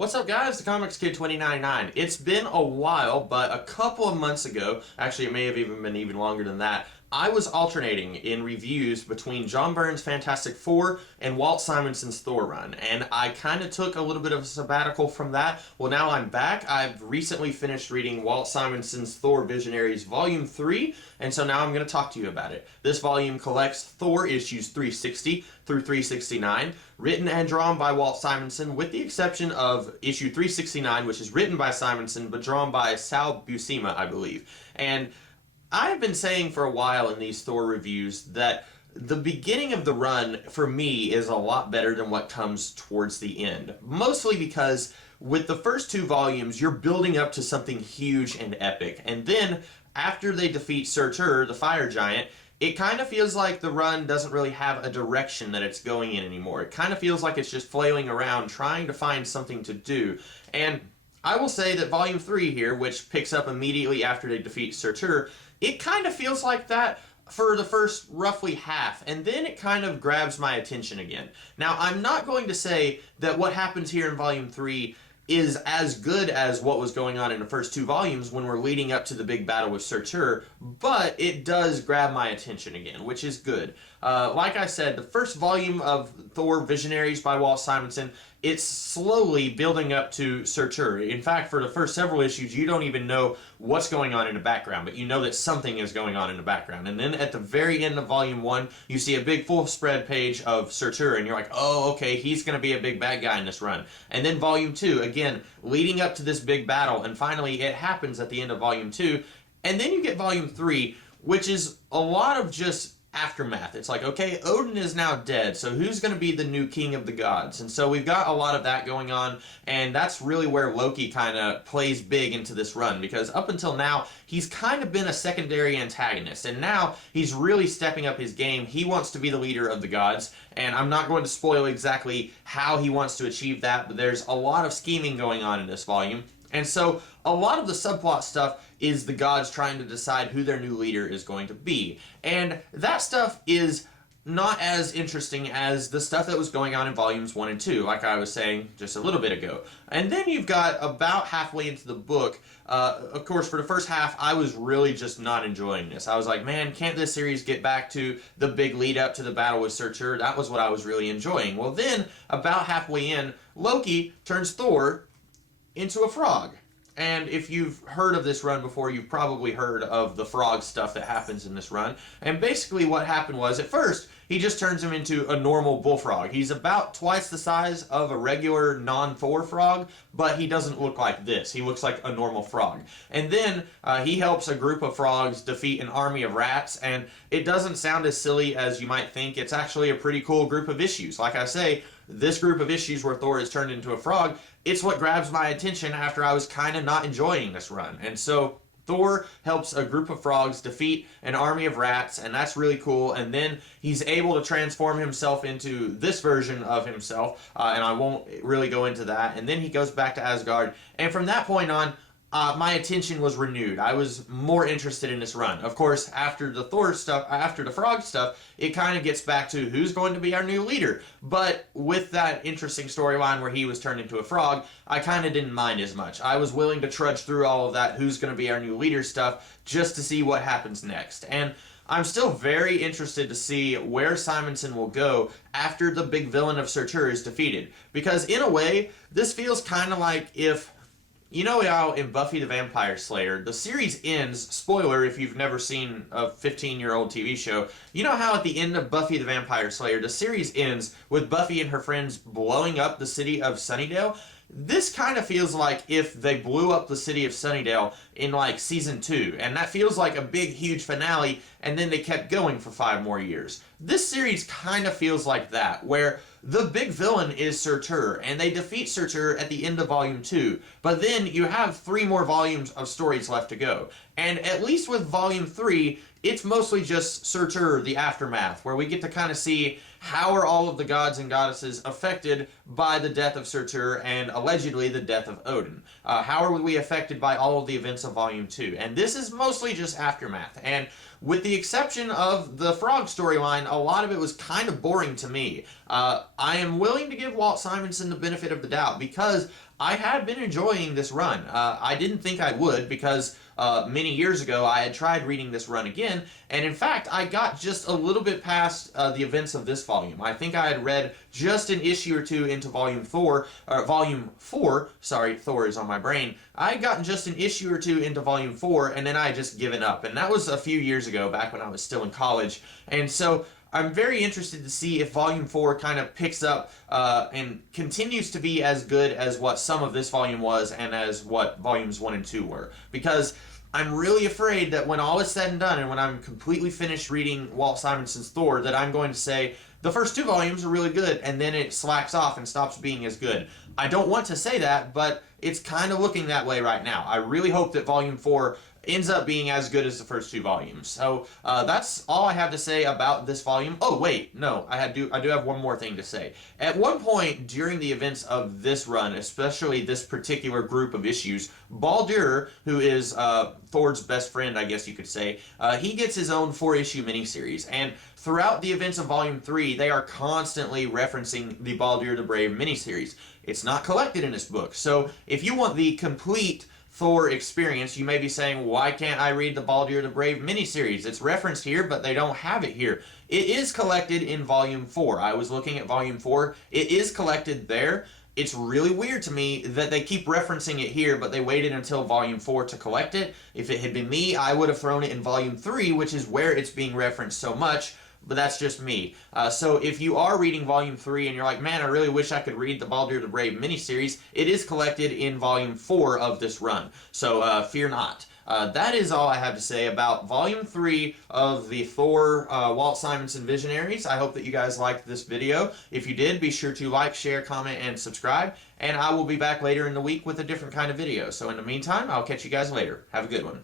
What's up, guys? The Comics Kid 2099. It's been a while, but a couple of months ago, actually it may have even been even longer than that, I was alternating in reviews between John Byrne's Fantastic Four and Walt Simonson's Thor run, and I kind of took a little bit of a sabbatical from that. Well, now I'm back. I've recently finished reading Walt Simonson's Thor Visionaries Volume 3, and so now I'm going to talk to you about it. This volume collects Thor issues 360 through 369, written and drawn by Walt Simonson, with the exception of issue 369, which is written by Simonson, but drawn by Sal Buscema, I believe. And I've been saying for a while in these Thor reviews that the beginning of the run, for me, is a lot better than what comes towards the end. Mostly because with the first two volumes, you're building up to something huge and epic. And then, after they defeat Surtur, the fire giant, it kind of feels like the run doesn't really have a direction that it's going in anymore. It kind of feels like it's just flailing around, trying to find something to do. And I will say that Volume 3 here, which picks up immediately after they defeat Surtur, it kind of feels like that for the first roughly half, and then it kind of grabs my attention again. Now, I'm not going to say that what happens here in Volume 3 is as good as what was going on in the first two volumes when we're leading up to the big battle with Surtur, but it does grab my attention again, which is good. Like I said, the first volume of Thor Visionaries by Walt Simonson, it's slowly building up to Surtur. In fact, for the first several issues, you don't even know what's going on in the background, but you know that something is going on in the background. And then at the very end of Volume 1, you see a big full spread page of Surtur, and you're like, oh, okay, he's going to be a big bad guy in this run. And then Volume 2, again, leading up to this big battle, and finally it happens at the end of Volume 2. And then you get Volume 3, which is a lot of just aftermath. It's like, okay, Odin is now dead, so who's going to be the new king of the gods? And so we've got a lot of that going on, and that's really where Loki kind of plays big into this run, because up until now, he's kind of been a secondary antagonist, and now he's really stepping up his game. He wants to be the leader of the gods, and I'm not going to spoil exactly how he wants to achieve that, but there's a lot of scheming going on in this volume. And so a lot of the subplot stuff is the gods trying to decide who their new leader is going to be. And that stuff is not as interesting as the stuff that was going on in volumes 1 and 2, like I was saying just a little bit ago. And then you've got about halfway into the book, of course, for the first half, I was really just not enjoying this. I was like, man, can't this series get back to the big lead up to the battle with Surtur? That was what I was really enjoying. Well, then, about halfway in, Loki turns Thor into a frog. And if you've heard of this run before, you've probably heard of the frog stuff that happens in this run. And basically what happened was, at first, he just turns him into a normal bullfrog. He's about twice the size of a regular non-Thor frog, but he doesn't look like this. He looks like a normal frog. And then he helps a group of frogs defeat an army of rats, and it doesn't sound as silly as you might think. It's actually a pretty cool group of issues. Like I say, this group of issues where Thor is turned into a frog, it's what grabs my attention after I was kind of not enjoying this run. And so Thor helps a group of frogs defeat an army of rats, and that's really cool. And then he's able to transform himself into this version of himself, and I won't really go into that. And then he goes back to Asgard, and from that point on, my attention was renewed. I was more interested in this run. Of course, after the Thor stuff, after the frog stuff, it kind of gets back to who's going to be our new leader. But with that interesting storyline where he was turned into a frog, I kind of didn't mind as much. I was willing to trudge through all of that who's going to be our new leader stuff just to see what happens next. And I'm still very interested to see where Simonson will go after the big villain of Surtur is defeated. Because in a way, this feels kind of like if, you know how in Buffy the Vampire Slayer, the series ends, spoiler if you've never seen a 15-year-old TV show, you know how at the end of Buffy the Vampire Slayer, the series ends with Buffy and her friends blowing up the city of Sunnydale? This kind of feels like if they blew up the city of Sunnydale in like season 2, and that feels like a big huge finale, and then they kept going for 5 more years. This series kind of feels like that, where the big villain is Surtur, and they defeat Surtur at the end of Volume 2, but then you have 3 more volumes of stories left to go. And at least with Volume 3, it's mostly just Surtur, the aftermath, where we get to kind of see how are all of the gods and goddesses affected by the death of Surtur and allegedly the death of Odin. How are we affected by all of the events of Volume 2? And this is mostly just aftermath. And with the exception of the frog storyline, a lot of it was kind of boring to me. I am willing to give Walt Simonson the benefit of the doubt because I had been enjoying this run. I didn't think I would because many years ago I had tried reading this run again, and in fact I got just a little bit past the events of this volume. I think I had read just an issue or two into volume volume 4. Sorry, Thor is on my brain. I had gotten just an issue or two into volume 4, and then I had just given up, and that was a few years ago, back when I was still in college, and so I'm very interested to see if Volume 4 kind of picks up and continues to be as good as what some of this volume was and as what Volumes 1 and 2 were. Because I'm really afraid that when all is said and done and when I'm completely finished reading Walt Simonson's Thor, that I'm going to say, the first 2 volumes are really good, and then it slacks off and stops being as good. I don't want to say that, but it's kind of looking that way right now. I really hope that Volume 4 ends up being as good as the first 2 volumes. So that's all I have to say about this volume. Oh wait, no, I do have one more thing to say. At one point during the events of this run, especially this particular group of issues, Baldur, who is Thor's best friend, I guess you could say, he gets his own 4-issue miniseries, and throughout the events of Volume 3, they are constantly referencing the Baldur the Brave miniseries. It's not collected in this book, so if you want the complete Thor experience, you may be saying, why can't I read the Baldur the Brave miniseries? It's referenced here, but they don't have it here. It is collected in Volume 4. I was looking at Volume 4. It is collected there. It's really weird to me that they keep referencing it here, but they waited until Volume 4 to collect it. If it had been me, I would have thrown it in Volume 3, which is where it's being referenced so much. But that's just me. So if you are reading Volume 3 and you're like, man, I really wish I could read the Baldur the Brave miniseries, it is collected in Volume 4 of this run. So fear not. That is all I have to say about Volume 3 of the Thor Walt Simonson Visionaries. I hope that you guys liked this video. If you did, be sure to like, share, comment, and subscribe. And I will be back later in the week with a different kind of video. So in the meantime, I'll catch you guys later. Have a good one.